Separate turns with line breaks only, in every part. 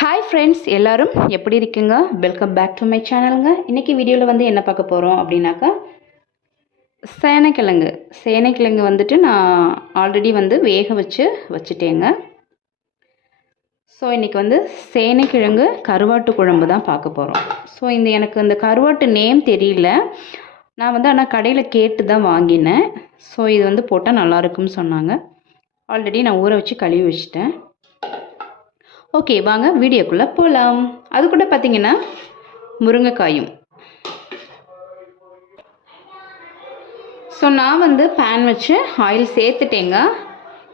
Hi friends எல்லோரும் எப்படி இருக்கீங்க? வெல்கம் பேக் டு மை சேனலுங்க இன்றைக்கி வீடியோவில் வந்து என்ன பார்க்க போகிறோம் அப்படின்னாக்கா சேனைக்கிழங்கு. சேனைக்கிழங்கு வந்துட்டு நான் ஆல்ரெடி வந்து வேக வச்சு வச்சுட்டேங்க. ஸோ இன்றைக்கி வந்து சேனைக்கிழங்கு கருவாட்டு குழம்பு தான் பார்க்க போகிறோம் ஸோ இந்த எனக்கு இந்த கருவாட்டு நேம் தெரியல. நான் வந்து ஆனால் கடையில் கேட்டு தான் வாங்கினேன். ஸோ இது வந்து போட்டால் நல்லா இருக்கும்னு சொன்னாங்க. ஆல்ரெடி நான் ஊற வச்சு கழுவி வச்சுட்டேன். ஓகே வாங்க வீடியோக்குள்ளே போகலாம் அது கூட பார்த்தீங்கன்னா முருங்கைக்காயும். ஸோ நான் வந்து பேன் வச்சு ஆயில் சேர்த்துட்டேங்க.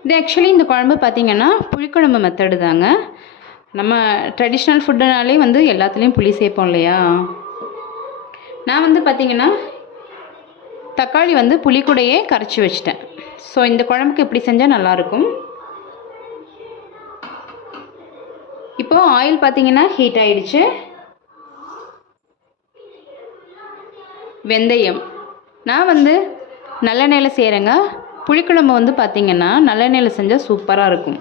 இது ஆக்சுவலி இந்த குழம்பு பார்த்திங்கன்னா புளிக்குழம்பு மெத்தடு தாங்க. நம்ம ட்ரெடிஷ்னல் ஃபுட்டுனாலே வந்து எல்லாத்துலேயும் புளி சேர்ப்போம் இல்லையா? நான் வந்து பார்த்திங்கன்னா தக்காளி வந்து புளிக்குடையே கரைச்சி வச்சிட்டேன். ஸோ இந்த குழம்புக்கு இப்படி செஞ்சால் நல்லாயிருக்கும் இப்போ ஆயில் பார்த்தீங்கன்னா ஹீட் ஆயிடுச்சு. வெந்தயம். நான் வந்து நல்லெண்ணெயில் செய்கிறேங்க புளிக்குழம்பு வந்து பார்த்தீங்கன்னா நல்லெண்ணெயில் செஞ்சால் சூப்பராக இருக்கும்.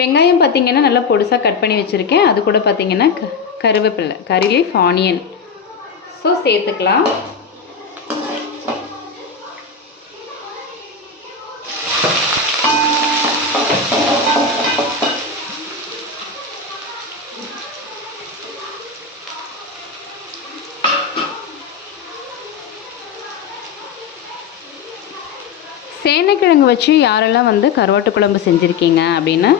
வெங்காயம் பார்த்தீங்கன்னா நல்லா பொடுசாக கட் பண்ணி வச்சுருக்கேன். அது கூட பார்த்தீங்கன்னா க கருவேப்பிலை கறி லீஃப் ஆனியன் ஸோ சேர்த்துக்கலாம். சேனைக்கிழங்கு வச்சு யாரெல்லாம் வந்து கருவாட்டு குழம்பு செஞ்சுருக்கீங்க அப்படின்னு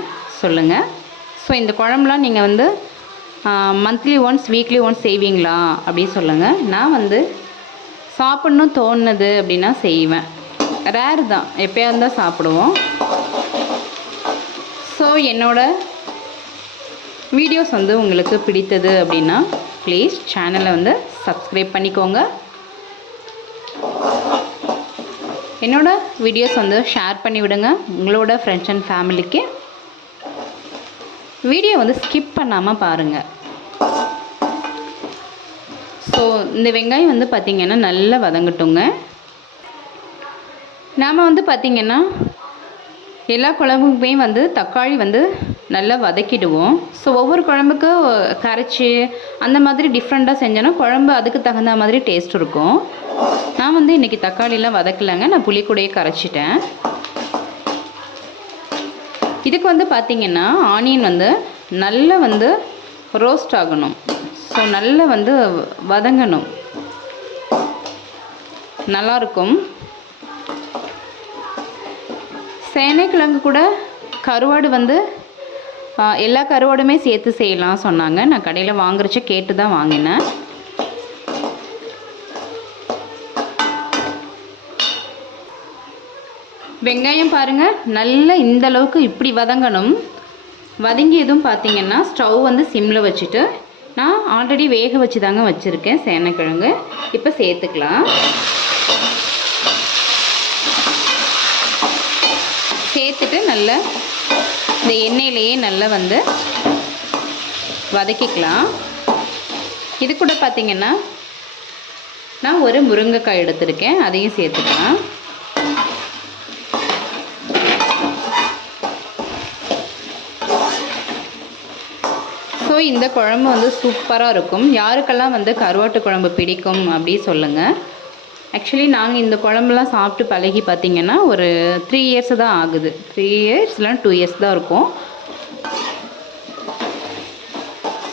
சொல்லுங்கள் ஸோ இந்த குழம்புலாம் நீங்கள் வந்து மந்த்லி ஒன்ஸ் வீக்லி ஒன்ஸ் செய்வீங்களா அப்படின்னு சொல்லுங்கள் நான் வந்து சாப்பிட்ணும் தோணுது அப்படின்னா செய்வேன். ரேர் தான். எப்போயா இருந்தால் சாப்பிடுவோம். ஸோ என்னோட வீடியோஸ் வந்து உங்களுக்கு பிடித்தது அப்படின்னா ப்ளீஸ் சேனலை வந்து சப்ஸ்கிரைப் பண்ணிக்கோங்க. என்னோடய வீடியோஸ் வந்து ஷேர் பண்ணி விடுங்க. உங்களோட ஃப்ரெண்ட்ஸ் அண்ட் ஃபேமிலிக்கு வீடியோ வந்து ஸ்கிப் பண்ணாமல் பாருங்கள் ஸோ இந்த வெங்காயம் வந்து பார்த்திங்கன்னா நல்லா வதங்கட்டுங்க. நாம் வந்து பார்த்திங்கன்னா எல்லா குழம்புக்குமே வந்து தக்காளி வந்து நல்லா வதக்கிடுவோம். ஸோ ஒவ்வொரு குழம்புக்கு கரைச்சி அந்த மாதிரி டிஃப்ரெண்ட்டாக செஞ்சோன்னா குழம்பு அதுக்கு தகுந்த மாதிரி டேஸ்ட் இருக்கும். நான் வந்து இன்றைக்கி தக்காளிலாம் வதக்கலைங்க. நான் புளி கூடையே கரைச்சிட்டேன். இதுக்கு வந்து பார்த்திங்கன்னா ஆனியன் வந்து நல்லா வந்து ரோஸ்ட் ஆகணும். ஸோ நல்லா வந்து வதங்கணும். நல்லாயிருக்கும் சேனைக்கிழங்கு கூட கருவாடு வந்து எல்லா கருவாடுமே சேர்த்து செய்யலாம் சொன்னாங்க. நான் கடையில் வாங்குறச்ச கேட்டு தான் வாங்கினேன். வெங்காயம் பாருங்கள் நல்லா இந்த அளவுக்கு இப்படி வதங்கணும். வதங்கியதும் பார்த்தீங்கன்னா ஸ்டவ் வந்து சிம்மில் வச்சுட்டு நான் ஆல்ரெடி வேக வச்சு தாங்க வச்சுருக்கேன் சேனைக்கிழங்கு. இப்போ சேர்த்துக்கலாம். சேர்த்துட்டு நல்லா இந்த எண்ணெயிலேயே நல்லா வந்து வதக்கிக்கலாம். இது கூட பார்த்திங்கன்னா நான் ஒரு முருங்கைக்காய் எடுத்திருக்கேன் அதையும் சேர்த்துக்கலாம். ஸோ இந்த குழம்பு வந்து சூப்பராக இருக்கும். யாருக்கெல்லாம் வந்து கருவாட்டு குழம்பு பிடிக்கும் அப்படி சொல்லுங்கள் ஆக்சுவலி நாங்கள் இந்த குழம்புலாம் சாப்பிட்டு பழகி பார்த்திங்கன்னா ஒரு த்ரீ இயர்ஸ் தான் ஆகுது. த்ரீ இயர்ஸ் இல்லைனா டூ இயர்ஸ் தான் இருக்கும்.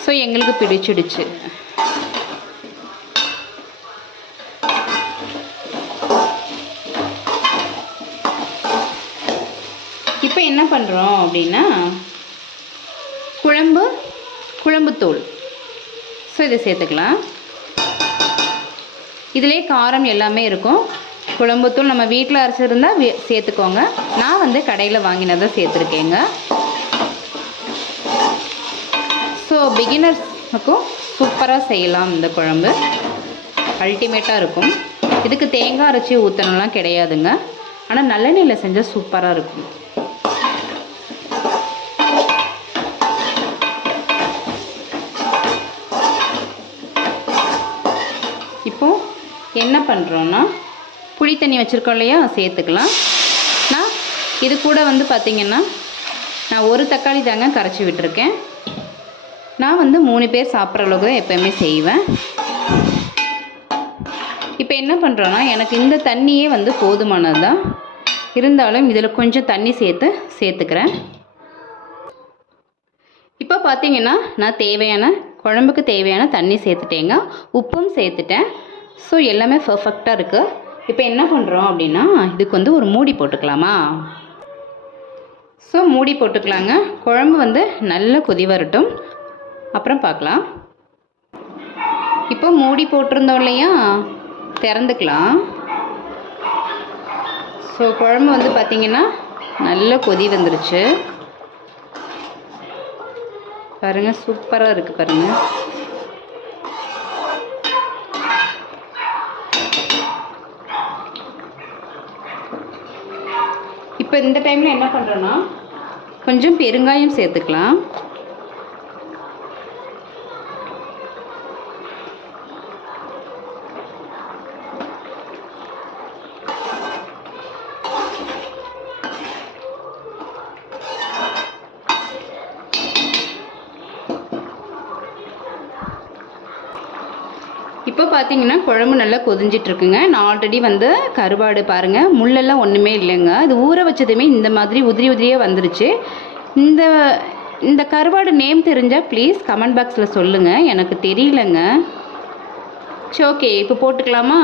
ஸோ எங்களுக்கு பிடிச்சிடுச்சு. இப்போ என்ன பண்ணுறோம் அப்படின்னா குழம்பு குழம்புத்தூள். ஸோ இதை சேர்த்துக்கலாம். இதிலே காரம் எல்லாமே இருக்கும். குழம்புத்தூள் நம்ம வீட்டில் அரைச்சிருந்தால் சேர்த்துக்கோங்க. நான் வந்து கடையில் வாங்கினதை சேர்த்துருக்கேங்க. ஸோ பிகினர்ஸுக்கும் சூப்பராக செய்யலாம் இந்த குழம்பு. அல்டிமேட்டாக இருக்கும். இதுக்கு தேங்காய் அரைச்சி ஊற்றணும்லாம் கிடையாதுங்க. ஆனால் நல்லெண்ணெயில் செஞ்சால் சூப்பராக இருக்கும். என்ன பண்ணுறோன்னா புளி தண்ணி வச்சுருக்கோம் இல்லையா சேர்த்துக்கலாம். நான் இது கூட வந்து பார்த்திங்கன்னா நான் ஒரு தக்காளி தாங்க கரைச்சி விட்டுருக்கேன். நான் வந்து மூணு பேர் சாப்பிட்ற அளவுக்கு தான் எப்போயுமே செய்வேன். இப்போ என்ன பண்ணுறோன்னா எனக்கு இந்த தண்ணியே வந்து போதுமானது தான் இருந்தாலும் இதில் கொஞ்சம் தண்ணி சேர்த்து சேர்த்துக்கிறேன். இப்போ பார்த்தீங்கன்னா நான் தேவையான குழம்புக்கு தேவையான தண்ணி சேர்த்துட்டேங்க. உப்பும் சேர்த்துட்டேன். ஸோ எல்லாமே பர்ஃபெக்டாக இருக்குது இப்போ என்ன பண்ணுறோம் அப்படின்னா இதுக்கு வந்து ஒரு மூடி போட்டுக்கலாமா? ஸோ மூடி போட்டுக்கலாங்க. குழம்பு வந்து நல்லா கொதி வரட்டும். அப்புறம் பார்க்கலாம். இப்போ மூடி போட்டிருந்தோம் இல்லையா? திறந்துக்கலாம். ஸோ குழம்பு வந்து பார்த்திங்கன்னா நல்ல கொதி வந்துருச்சு. பாருங்கள் சூப்பராக இருக்குது பாருங்கள் இப்போ இந்த டைமில் என்ன பண்ணுறோன்னா கொஞ்சம் பெருங்காயம் சேர்த்துக்கலாம். இப்போ பார்த்தீங்கன்னா குழம்பு நல்லா கொதிஞ்சிட்டு இருக்குங்க நான் ஆல்ரெடி வந்து கருவாடு பாருங்கள் முள்ளெல்லாம் ஒன்றுமே இல்லைங்க. அது ஊற வச்சதுமே இந்த மாதிரி உதிரி உதிரியாக வந்துருச்சு. இந்த இந்த கருவாடு நேம் தெரிஞ்சால் ப்ளீஸ் கமெண்ட் பாக்ஸில் சொல்லுங்கள் எனக்கு தெரியலங்க. சரி ஓகே இப்போ போட்டுக்கலாமா?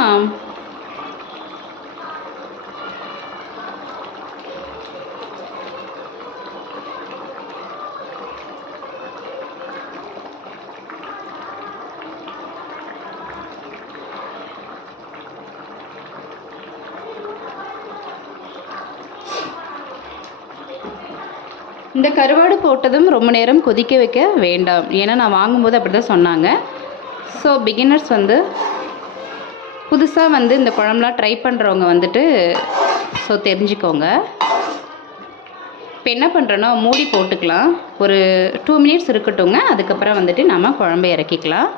இந்த கருவாடு போட்டதும் ரொம்ப நேரம் கொதிக்க வைக்க வேண்டாம். ஏன்னா நான் வாங்கும்போது அப்படி தான் சொன்னாங்க. ஸோ பிகினர்ஸ் வந்து புதுசாக வந்து இந்த குழம்புலாம் ட்ரை பண்ணுறவங்க வந்துட்டு ஸோ தெரிஞ்சுக்கோங்க. இப்போ என்ன பண்ணுறோன்னா மூடி போட்டுக்கலாம். ஒரு டூ மினிட்ஸ் இருக்கட்டுங்க அதுக்கப்புறம் வந்துட்டு நம்ம குழம்பு இறக்கிக்கலாம்.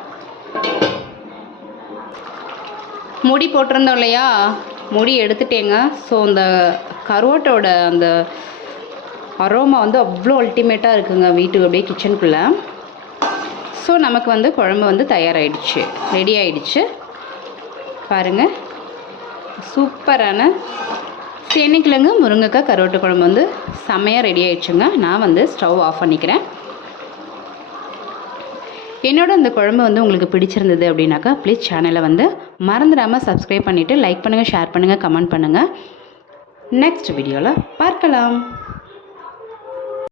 மூடி போட்டிருந்தோம் இல்லையா? மூடி எடுத்துட்டேங்க. ஸோ அந்த கருவாட்டோட அந்த அரோமா வந்து அவ்வளோ அல்டிமேட்டாக இருக்குங்க வீட்டுக்கு அப்படியே கிச்சனுக்குள்ளே ஸோ நமக்கு வந்து குழம்பு வந்து தயாராகிடுச்சு ரெடி ஆகிடுச்சு பாருங்கள் சூப்பரான சேனைக்கிழங்கு முருங்கைக்காய் கருவாட்டு குழம்பு வந்து செம்மையாக ரெடி ஆகிடுச்சுங்க நான் வந்து ஸ்டவ் ஆஃப் பண்ணிக்கிறேன். என்னோட இந்த குழம்பு வந்து உங்களுக்கு பிடிச்சிருந்தது அப்படின்னாக்கா ப்ளீஸ் சேனலை வந்து மறந்துடாமல் சப்ஸ்கிரைப் பண்ணிவிட்டு லைக் பண்ணுங்கள் ஷேர் பண்ணுங்கள் கமெண்ட் பண்ணுங்கள் நெக்ஸ்ட் வீடியோவில் பார்க்கலாம்.